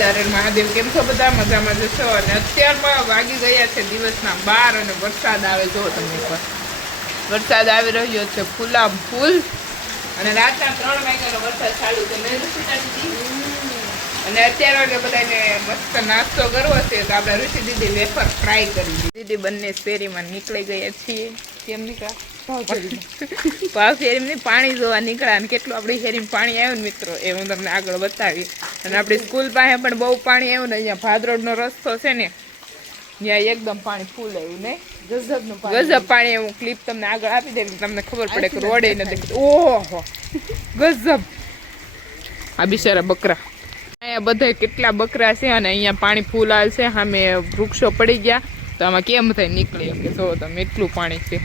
હરે મહાદેવ, કેમ છો બધા? મજામાં જશો? અને અત્યારમાં વાગી ગયા છે દિવસના 12 અને વરસાદ આવે. જો તમને વરસાદ આવી રહ્યો છે ફૂલામ ફૂલ. અને રાતના 3 વાગ્યાનો વરસાદ ચાલુ છે. અને અત્યારે બધાને મસ્ત નાસ્તો કરવો છે તો આપણે ઋષિ દીદી વેફર ફ્રાય કરી દીધી. બંને શેરીમાં નીકળી ગયા છીએ. કેમ નીકળ્યા? ભાવ શેરીમાં પાણી જોવા નીકળ્યા. અને કેટલું આપણી શેરીમાં પાણી આવ્યું ને મિત્રો, એ હું તમને આગળ બતાવી. અને આપણી સ્કૂલ પાસે પણ બહુ પાણી આવ્યું ને. અહીંયા ભાદરોડનો રસ્તો છે ને, ત્યાં એકદમ પાણી ફૂલ આવ્યું ને, ગજબ પાણી. હું ક્લિપ તમને આગળ આપી દે, તમને ખબર પડે કે રોડે નથી. ઓહો ગજબ. આ બિચારા બકરા, અહીંયા બધા કેટલા બકરા છે. અને અહીંયા પાણી ફૂલ આવે છે. સામે વૃક્ષો પડી ગયા તો આમાં કેમ થાય નીકળી એમ કે જો તમે એટલું પાણી છે.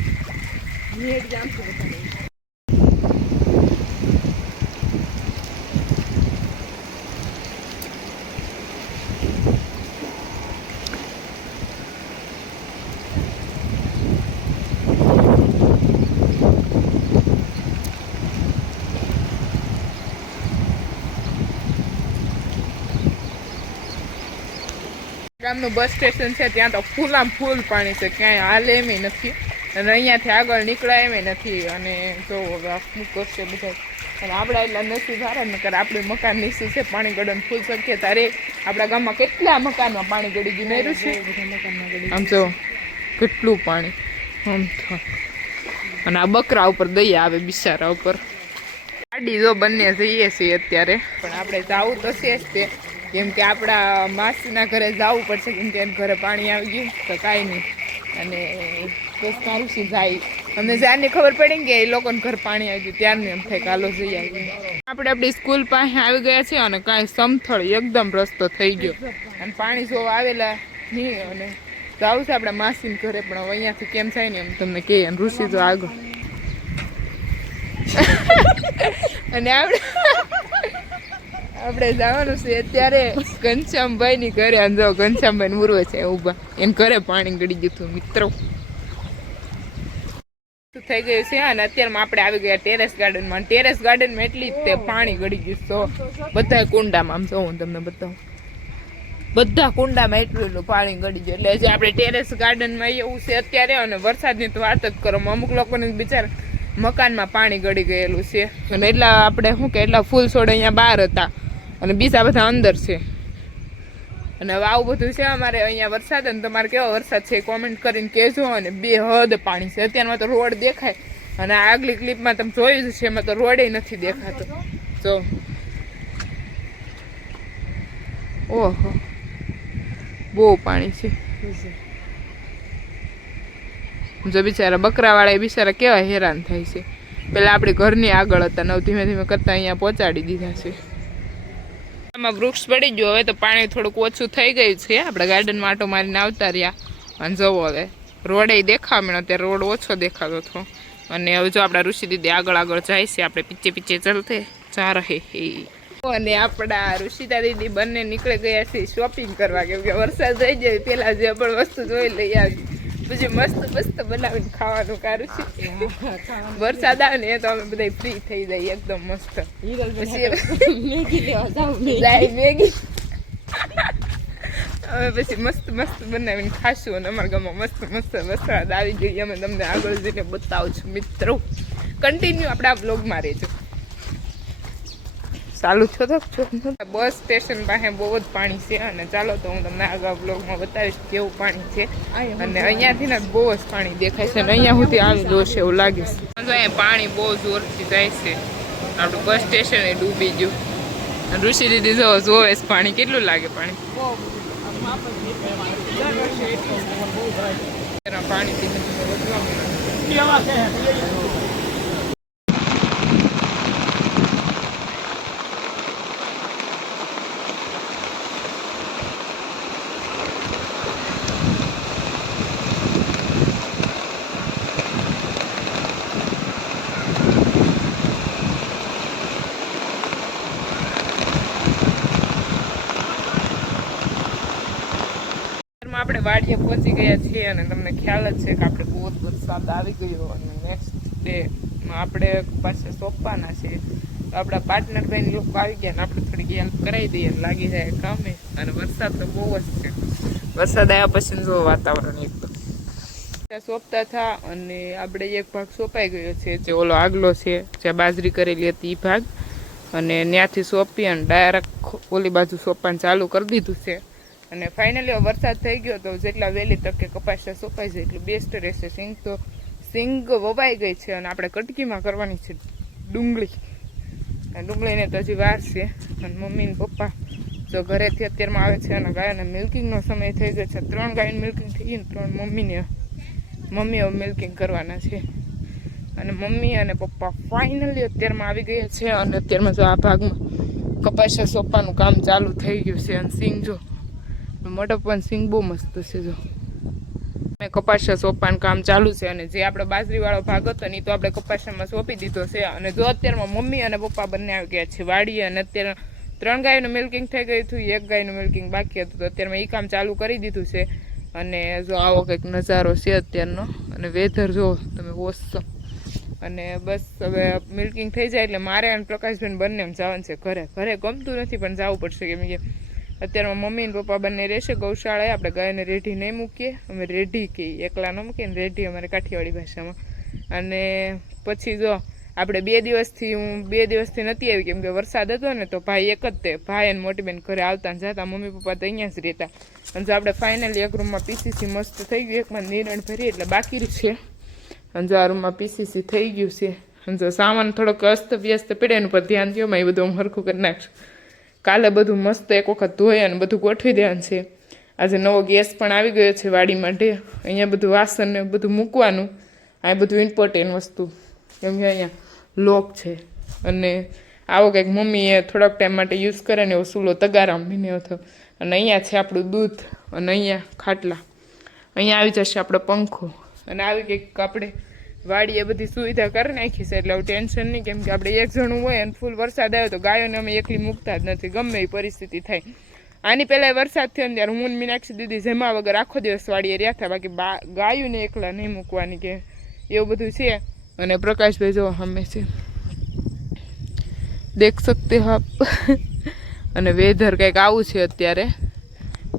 ગામનું બસ સ્ટેશન છે ત્યાં તો ફૂલામ ફૂલ પાણી છે, ક્યાંય હાલે એમ નથી. અને અહીંયાથી આગળ નીકળાય એમ નથી. અને જો શું કરશે બધા. અને આપણા એટલા નસીબ હારા નકર આપણું મકાન નીચું છે, પાણી ગળવાનું ફૂલ શક્યતા રે. આપણા ગામમાં કેટલા મકાનમાં પાણી ગળી ગયું રહ્યું છે. આમ જો કેટલું પાણી આમ. અને આ બકરા ઉપર દયા આવે બિચારા ઉપર. ગાડી જો બંને જઈએ છીએ અત્યારે, પણ આપણે જવું તો છે જ તે. કેમ કે આપણા માસીના ઘરે જવું પડશે, કેમ કે એના ઘરે પાણી આવી ગયું તો કાંઈ નહીં. અને બસ મારું શું જાય, અમને જ્યારની ખબર પડી ને કે એ લોકોને ઘર પાણી આવી ગયું ત્યારનું એમ થાય કે હાલો જઈ આવી. આપણે આપણી સ્કૂલ પાસે આવી ગયા છીએ અને કાંઈ સમથળ એકદમ રસ્તો થઈ ગયો. અને પાણી જો આવેલા નહીં. અને જવું છે આપણા માસીના ઘરે, પણ હવે અહીંયાથી કેમ થાય ને એમ તમને કહે. અને ઋષિ જો આગળ. અને આપણે જવાનું છે અત્યારે ઘનશ્યામભાઈ ની ઘરે. અંજો ઘનશ્યામભાઈ મુરવે છે ઉભા, એને ઘરે પાણી ગળી ગયું હતું મિત્રો. થઈ ગયું છે. અને અત્યારમાં આપણે આવી ગયા ટેરેસ ગાર્ડનમાં. ટેરેસ ગાર્ડનમાં એટલી જ તે પાણી ગળી ગયું તો બધા કુંડામાં. આમ જો હું તમને બતાવું, બધા કુંડામાં એટલું પાણી ગળી ગયું. એટલે જે આપણે ટેરેસ ગાર્ડનમાં એવું છે અત્યારે. અને વરસાદની તો વાત જ કરો, અમુક લોકોને બિચારા મકાનમાં પાણી ગળી ગયેલું છે. અને એટલા આપણે શું કે એટલા ફૂલ છોડ અહીંયા બહાર હતા અને બીજા બધા અંદર છે. અને હવે આવું બધું છે અમારે અહીંયા વરસાદ. અને તમારે કેવો વરસાદ છે કોમેન્ટ કરીને કહેજો. અને બે હદ પાણી છે અત્યારમાં તો. રોડ દેખાય અને આગલી ક્લિપમાં તમે જોયું છે એમાં તો રોડે નથી દેખાતો. જો ઓહો બહુ પાણી છે. જો બિચારા બકરાવાળા બિચારા કેવા હેરાન થાય છે. પેલા આપણી ઘરની આગળ હતા, નવ ધીમે ધીમે કરતા અહીંયા પહોંચાડી દીધા છે. આમાં વૃક્ષ પડી ગયું. હવે તો પાણી થોડુંક ઓછું થઈ ગયું છે. આપણે ગાર્ડનમાં આટો મારીને આવતા રહ્યા. અને જવો હવે રોડે દેખાવા મળ્યો, ત્યારે રોડ ઓછો દેખાતો હતો. અને હવે જો આપણા ઋષિ દીદી આગળ આગળ જાય છે, આપણે પીછે પીછે ચાલતે જા રહે હે. અને આપણા ઋષિતા દીદી બંને નીકળી ગયા છે શોપિંગ કરવા. કેમ કે વરસાદ થઈ જાય પેલા જે પણ વસ્તુ જોઈ લઈ આવી, પછી મસ્ત મસ્ત બનાવીને ખાવાનું કારું છે. વરસાદ આવે ને એ તો અમે બધા ફ્રી થઈ જાય એકદમ મસ્ત. મેગી અમે પછી મસ્ત મસ્ત બનાવીને ખાશું. અને અમારા ગામમાં મસ્ત મસ્ત વરસાદ આવી ગઈ. અમે તમને આગળ જઈને બતાવું છું મિત્રો. કન્ટિન્યુ આપણે આ બ્લોગમાં રહેજો. ચાલુ છો તો બસ સ્ટેશન પાસે બહુ જ પાણી છે. અને ચાલો તો હું તમને આગળ બ્લોગમાં બતાવીશ કેવું પાણી છે. અને અહીંયાથી ને બહુ જ પાણી દેખાય છે. અને અહીંયા સુધી આવી જોશે એવું લાગે છે. અહીંયા પાણી બહુ જોરથી જાય છે. આપણું બસ સ્ટેશન એ ડૂબી ગયું. ઋષિ દીદી જોવે પાણી કેટલું લાગે. પાણી પાણી આપણે વાડીએ પહોંચી ગયા છીએ. અને તમને ખ્યાલ જ છે કે આપણે બહુ વરસાદ આવી ગયો. અને નેક્સ્ટ ડે આપણે પાસે સોંપવાના છે. આપણા પાર્ટનર ભાઈ લોકો આવી ગયા ને આપણે થોડી હેલ્પ કરાવી દઈએ, લાગી જાય કામે. અને વરસાદ તો બહુ જ છે. વરસાદ આવ્યા પછી જો વાતાવરણ એકદમ સોંપતા હતા. અને આપણે એક ભાગ સોંપાઈ ગયો છે, જે ઓલો આગલો છે જ્યાં બાજરી કરેલી હતી એ ભાગ, અને ત્યાંથી સોંપી અને ડાયરેક્ટ ઓલી બાજુ સોંપવાનું ચાલુ કરી દીધું છે. અને ફાઇનલી વરસાદ થઈ ગયો તો જેટલા વહેલી તકે કપાસિયા સોંપાઈ જાય એટલું બેસ્ટ રહેશે. સિંગ વવાઈ ગઈ છે અને આપણે કટકીમાં કરવાની છે ડુંગળી. ડુંગળીને તો હજી વાર છે. અને મમ્મી ને પપ્પા જો ઘરેથી અત્યારમાં આવે છે અને ગાયોને મિલ્કિંગનો સમય થઈ ગયો છે. 3 ગાયનું મિલ્કિંગ થઈ ગયું ને 3 મમ્મીઓ મિલ્કિંગ કરવાના છે. અને મમ્મી અને પપ્પા ફાઇનલી અત્યારમાં આવી ગયા છે. અને અત્યારમાં જો આ ભાગમાં કપાસિયા સોંપવાનું કામ ચાલુ થઈ ગયું છે. અને સિંગ જો મોટો પણ સિંગ બહુ મસ્ત છે. જો કપાસિયા સોંપવાનું કામ ચાલુ છે. અને જે આપણે બાજરીવાળો ભાગ હતો ને તો આપણે કપાસિયામાં સોંપી દીધો છે. અને જો અત્યારમાં મમ્મી અને પપ્પા બંને આવી ગયા છે વાડીએ. અને અત્યારે 3 ગાયનું મિલ્કિંગ થઈ ગયું હતું, 1 ગાયનું મિલ્કિંગ બાકી હતું. તો અત્યારમાં એ કામ ચાલુ કરી દીધું છે. અને જો આવો કંઈક નજારો છે અત્યારનો. અને વેધર જો તમે ઓસમ. અને બસ હવે મિલ્કિંગ થઈ જાય એટલે મારે અને પ્રકાશભાઈ બંને જવાનું છે ઘરે ગમતું નથી પણ જવું પડશે. કેમ કે અત્યારમાં મમ્મી ને પપ્પા બંને રહેશે ગૌશાળાએ. આપણે ગાયને રેઢી નહીં મૂકીએ, અમે રેઢી કહીએ, એકલા ન મૂકીએ ને રેઢી અમારે કાઠિયાવાડી ભાષામાં. અને પછી જો આપણે 2 દિવસથી હું 2 દિવસથી નથી આવી કેમ કે વરસાદ હતો ને તો ભાઈ એક જ તે ભાઈ અને મોટી બેન ઘરે આવતા ને જતા, મમ્મી પપ્પા તો અહીંયા જ રહેતા. અને જો આપણે ફાઇનલી એક રૂમમાં પીસીસી મસ્ત થઈ ગયું, એકમાં નિરણ ભરી એટલે બાકી છે. અને જો આ રૂમમાં પીસીસી થઈ ગયું છે. અને જો સામાન થોડોક અસ્ત વ્યસ્ત પડે એનું પર ધ્યાન દો, એ બધું હું હરખું કરી નાખશું. કાલે બધું મસ્ત એક વખત ધોઈ અને બધું ગોઠવી દેવાનું છે. આજે નવો ગેસ પણ આવી ગયો છે વાડી માટે. અહીંયા બધું વાસણ ને બધું મૂકવાનું. આ બધું ઇમ્પોર્ટન્ટ વસ્તુ કેમ કે અહીંયા લોક છે. અને આવો કંઈક મમ્મીએ થોડાક ટાઈમ માટે યુઝ કરે ને એવો સૂલો તગારામ મીને હતો. અને અહીંયા છે આપણું દૂધ. અને અહીંયા ખાટલા. અહીંયા આવી જશે આપણો પંખો. અને આવી કંઈક આપણે વાડીએ બધી સુવિધા કરી નાખી છે એટલે હવે ટેન્શન નહીં. કેમ કે આપણે એક જણું હોય અને ફૂલ વરસાદ આવ્યો તો ગાયોને અમે એકલી મૂકતા જ નથી, ગમે એ પરિસ્થિતિ થાય. આની પહેલાં વરસાદ થયો ને ત્યારે હું મીનાક્ષી દીદી જમા વગર આખો દિવસ વાડીએ રહ્યા હતા. બાકી ગાયોને એકલા નહીં મૂકવાની કે એવું બધું છે. અને પ્રકાશભાઈ જો અમે છે દેખ શકતે હો આપ. અને વેધર કંઈક આવું છે અત્યારે.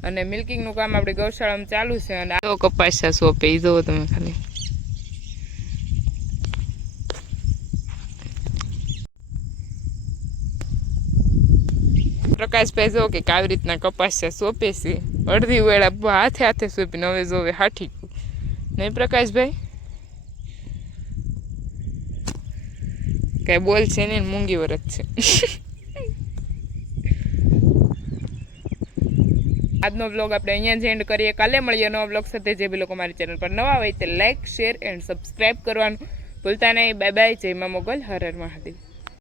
અને મિલ્કિંગનું કામ આપણી ગૌશાળામાં ચાલુ છે. અને આ કપાસિયા સોંપે એ જુઓ તમે ખાલી. પ્રકાશભાઈ જો કે આવી રીતના કપાસિયા સોંપે છે. અડધી વેળા હાથે સોંપીને હવે જોવે હાઠી નહીં પ્રકાશભાઈ કઈ બોલ છે ને મૂંગી વરત છે. આજનો બ્લોગ આપણે અહીંયા જ એન્ડ કરીએ. કાલે મળીએ નવા બ્લોગ સાથે. જે બી લોકો મારી ચેનલ પર નવા હોય તે લાઈક, શેર એન્ડ સબસ્ક્રાઈબ કરવાનું ભૂલતા નહીં. Bye bye. જય મા મોગલ. હર હર મહાદેવ.